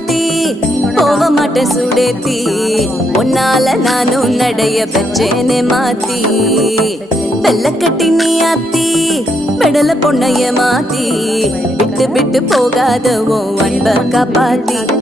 ஆத்தி போக மாட்டேன் சுடேத்தி உன்னால நானும் நடைய பெற்றேனே மாத்தி வெள்ளக்கட்டி நீ ஆத்தி பெடல பொண்ணைய மாத்தி விட்டு விட்டு போகாத உன் அன்ப காப்பாத்தி